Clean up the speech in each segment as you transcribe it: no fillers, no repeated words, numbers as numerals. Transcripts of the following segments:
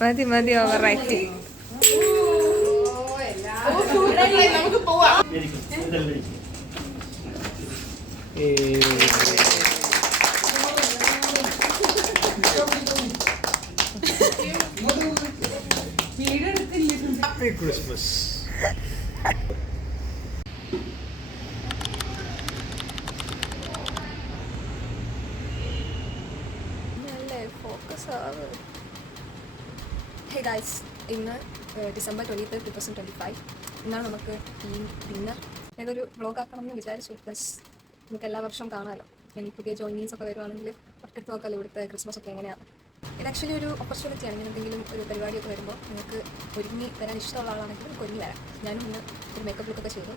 മതി മതി over acting. നമുക്ക് പോവാം. Happy Christmas. Hey guys, ഇന്ന് ഡിസംബർ 23, 2025 ഇന്നാണ് നമുക്ക് ഈ ഡിന്നർ ഏതൊരു വ്ളോഗ് ആക്കണമെന്ന് വിചാരിച്ചു. പ്ലസ് നമുക്ക് എല്ലാ വർഷവും കാണാമല്ലോ. എനിക്ക് പുതിയ ജോയിനീസ് ഒക്കെ വരുവാണെങ്കിൽ ഒറ്റത്ത് നോക്കാമല്ലോ ഇവിടുത്തെ ക്രിസ്മസ് ഒക്കെ എങ്ങനെയാണ്. ഇത് ആക്ച്വലി ഒരു ഓപ്പർച്യൂണിറ്റിയാണ്. ഇങ്ങനെ എന്തെങ്കിലും ഒരു പരിപാടിയൊക്കെ വരുമ്പോൾ നിങ്ങൾക്ക് ഒരുങ്ങി വരാൻ ഇഷ്ടമുള്ള ആളാണെങ്കിൽ നമുക്ക് ഒരുങ്ങി വരാം. ഞാനും ഇന്ന് ഒരു മേക്കപ്പ് ലുക്കൊക്കെ ചെയ്തു.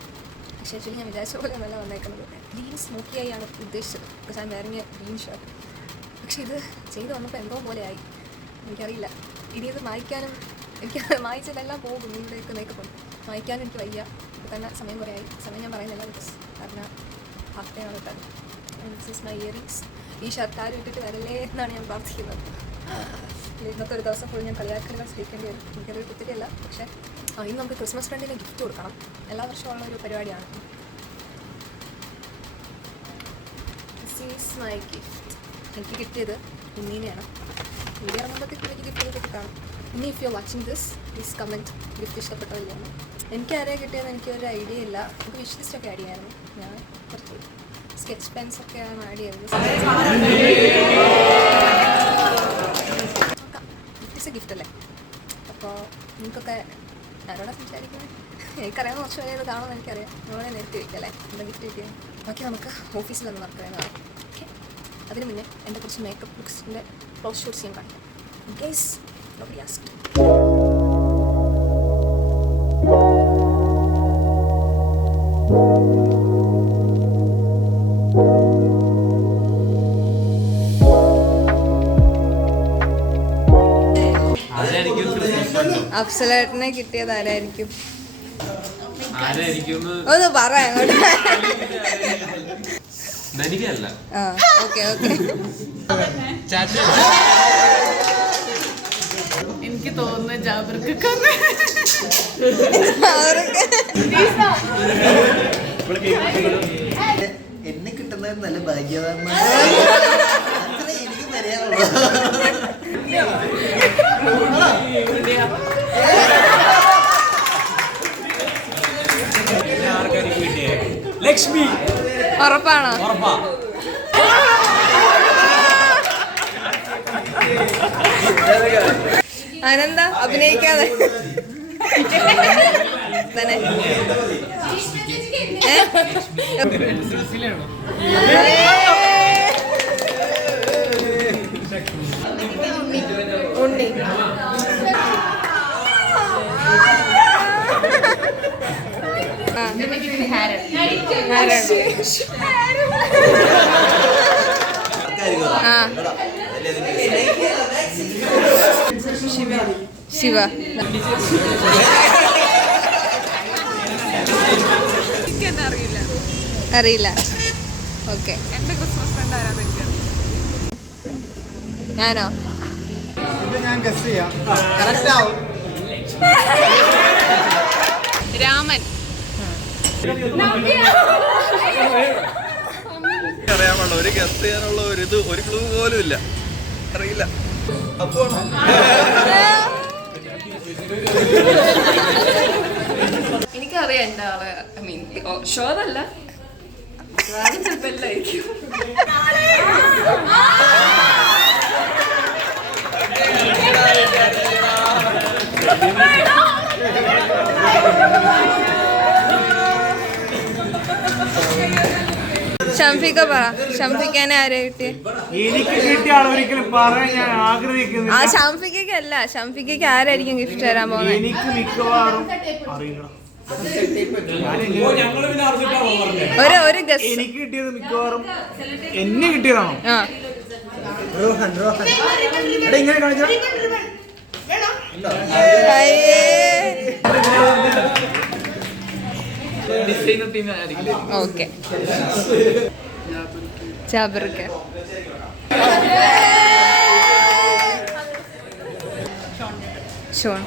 പക്ഷേ ആക്ച്വലി ഞാൻ വിചാരിച്ച പോലെ നല്ല വന്നേക്കുന്നത് ഗ്രീൻ സ്മോക്കിയായാണ് ഉദ്ദേശിച്ചത്. ബിക്കോസ് ഞാൻ വേറെ ഗ്രീൻ ഷർട്ട്. പക്ഷേ ഇത് ചെയ്ത് വന്നപ്പോൾ എന്തോ പോലെയായി, എനിക്കറിയില്ല. ഇനി ഇത് മായ്ക്കാനും എനിക്ക് മായ്ച്ചതെല്ലാം പോകും. ഇവിടെയൊക്കെ മേക്കപ്പ് മായ്ക്കാനും എനിക്ക് വയ്യ. ഇപ്പോൾ തന്നെ സമയം കുറേ ആയി. സമയം ഞാൻ പറയുന്നില്ല, ബിക്കോസ് കാരണം ഹാഫ് ടൈം ആണ് ഇട്ടത്. This is my earrings. ഈ ഷർട്ട് ആരും ഇട്ടിട്ട് വരല്ലേ എന്നാണ് ഞാൻ പ്രാർത്ഥിക്കുന്നത്. ഇന്നത്തെ ഒരു ദിവസം ഫുൾ ഞാൻ കളിയാക്കലുകൾ ശ്രദ്ധിക്കേണ്ടി വരും. എനിക്കതൊരു കുത്തിരിയല്ല. പക്ഷേ ഇന്ന് നമുക്ക് ക്രിസ്മസ് ഫ്രണ്ടിന് ഗിഫ്റ്റ് കൊടുക്കണം. എല്ലാ വർഷവും ഉള്ള ഒരു പരിപാടിയാണ്. This is my gift. എനിക്ക് കിട്ടിയത് ഉണ്ണീനെയാണ്. വീഡിയോ ഇറങ്ങുമ്പോഴത്തേക്കും എനിക്ക് ഗിഫ്റ്റ് ചെയ്തിട്ട് കാണും. ഇനി if you watching this please comment gift ഇഷ്ടപ്പെട്ടില്ലെന്ന്. എനിക്ക് ആരെയും കിട്ടിയെന്ന് എനിക്കൊരു ഐഡിയ ഇല്ല. നമുക്ക് വിഷ് ലിസ്റ്റൊക്കെ ആഡ് ചെയ്യായിരുന്നു. ഞാൻ കുറച്ച് സ്കെച്ച് പെൻസ് ഒക്കെയാണ് ആഡ് ചെയ്തത്. ഗിഫ്റ്റ് ഗിഫ്റ്റ് അല്ലേ? അപ്പോൾ നിങ്ങൾക്കൊക്കെ ആരോടാ സംസാരിക്കുന്നത്? എനിക്കറിയാവുന്ന കുറച്ച് പേരെ ഇത് കാണുമെന്ന് എനിക്കറിയാം. നമ്മളെ നേരത്തെ വയ്ക്കല്ലേ എന്താ ഗിഫ്റ്റ് കിട്ടിയത്. ബാക്കി നമുക്ക് ഓഫീസിൽ നിന്ന് നടക്കുന്നതാണ്. ഓക്കെ, അതിന് മുന്നേ എൻ്റെ കുറച്ച് മേക്കപ്പ് ലുക്സിൻ്റെ ക്ലോസ് ഷൂട്ട്സ് ചെയ്യാൻ കാണിക്കാം. Guys, nobody asked. അഫ്സലേട്ടനെ കിട്ടിയത് ആരായിരിക്കും? ഒന്ന് പറ അങ്ങോട്ട്. Okay okay. എനിക്ക് തോന്നുന്നു ജാബർക്ക് എന്നെ കിട്ടുന്നത് നല്ല ഭാഗ്യവാന്മാർ. എനിക്ക് പറയാനുള്ളൂ. ലക്ഷ്മി ഉറപ്പാണോ? അനന്താ അഭിനയിക്കാതെ തന്നെ ഉണ്ണി ശിവ അറിയില്ല. ഓക്കെ, എന്റെ ക്രിസ്മസ് ഫ്രണ്ട് ആരാന്ന് ഞാനോ? ഞാൻ ഗസ് ചെയ്യാം. കറക്റ്റ് ആവും. രാമൻ. അറിയാമുള്ള ഒരു ഗസ് ചെയ്യാനുള്ള ഒരു ക്ലൂ പോലും ഇല്ല. അറിയില്ല. അപ്പോൾ എനിക്കറിയാം എൻ്റെ ആളെ. ഐ മീൻ ഷുവർ അല്ല, ചിലപ്പോൾ എല്ലായിരിക്കും. ഷംഫിക്ക പറ, ഷംഫിക്കാനെ ആരെ കിട്ടിയ? എനിക്ക് കിട്ടിയ ആൾ ഒരിക്കലും പറയാൻ ഞാൻ ആഗ്രഹിക്കുന്നില്ല. ആ ഷംഫിക്കല്ല, ഷംഫിക്കയ്ക്ക് ആരായിരിക്കും ഗിഫ്റ്റ് തരാൻ പോകുന്നത്? എനിക്ക് മിക്കവാറും അറിയില്ല. ഒരു ഗസ്. എനിക്ക് കിട്ടിയത് മിക്കവാറും എന്നെ കിട്ടിയതാണോ? റോഹൻ. ഇങ്ങനെ കാണിച്ചാ ഓക്കെ ജാബിർക്ക് ഷോൺ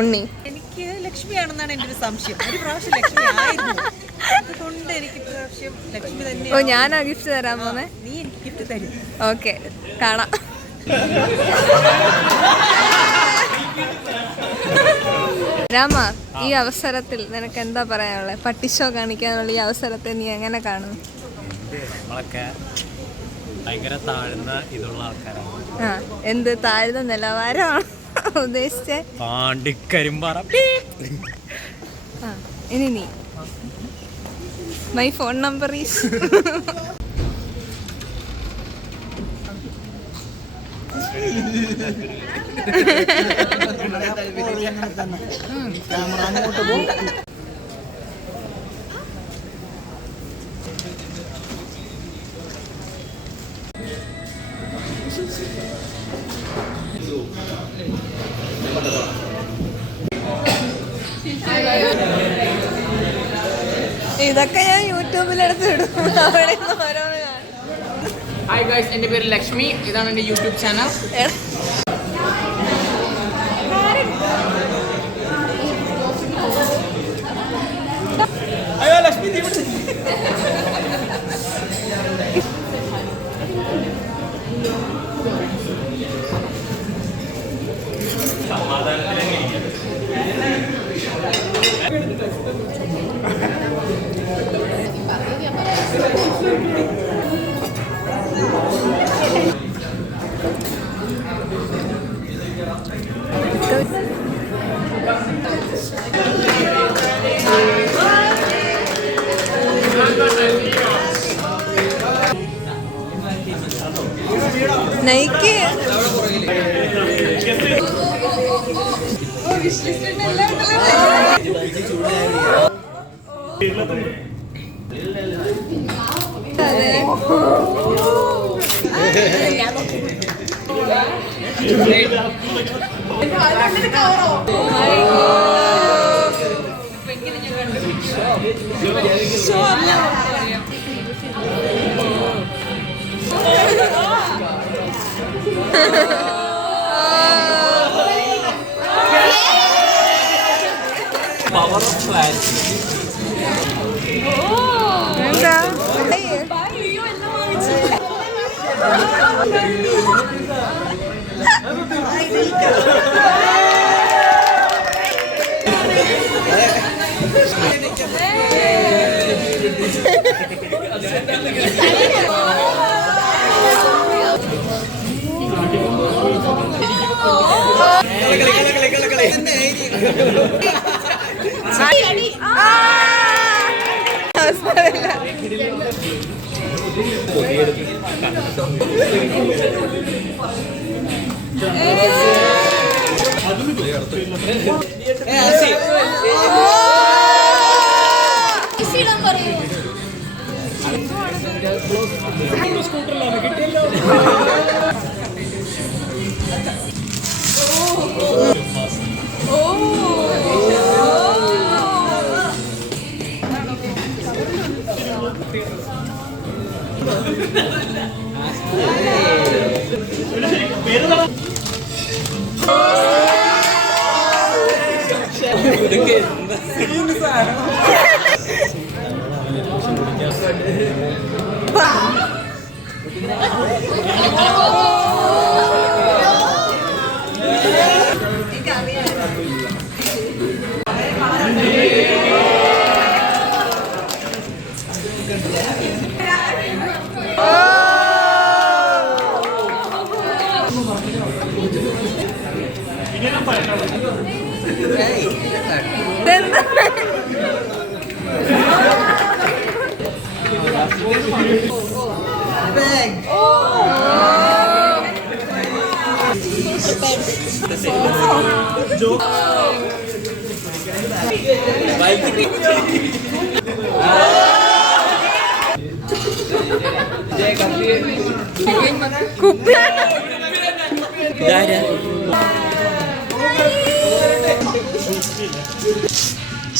ഉണ്ണി എനിക്ക് ലക്ഷ്മിയാണെന്നാണ് എൻ്റെ ഒരു സംശയം. ഒരു പ്രാവശ്യം ലക്ഷ്മി ആയിരുന്നു, അതുകൊണ്ട് എനിക്ക് പ്രാവശ്യം ലക്ഷ്മി തന്നെ. ഓ ഞാനാ ഗിഫ്റ്റ് തരാൻ പോന്നെ. നീ എനിക്ക് ഗിഫ്റ്റ് തരും. ഓക്കെ കാണാം. രാമ, ഈ അവസരത്തിൽ നിനക്ക് എന്താ പറയാനുള്ളത്? പട്ടിഷോ കാണിക്കാനുള്ള ഈ അവസരത്തെ നീ എങ്ങനെ കാണും? നമ്മളൊക്കെ ഭയങ്കര താഴ്ന്ന ഇതുള്ള ആൾക്കാരാണ്. ആ, എന്ത് താഴ്ന്ന നിലവാരമാണ് ഉദ്ദേശിച്ചേ? പാണ്ടിക്കരിമ്പാറ. ആ, ഇനി നീ my phone number is camera അങ്ങോട്ട് പോകും. ഇതൊക്കെ ഞാൻ യൂട്യൂബിലെടുത്ത് ഇടും. അവിടെ നിന്ന് ഓരോന്ന് കാണും. ഹായ് ഗൈസ്, എൻ്റെ പേര് ലക്ഷ്മി. ഇതാണ് എൻ്റെ YouTube channel. Nike power of clarity. എന്താ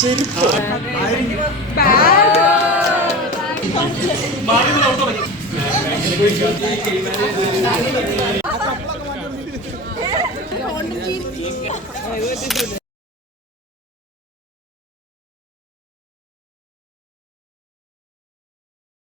ഭാഗ്യത്തിന് പുറത്തിറങ്ങി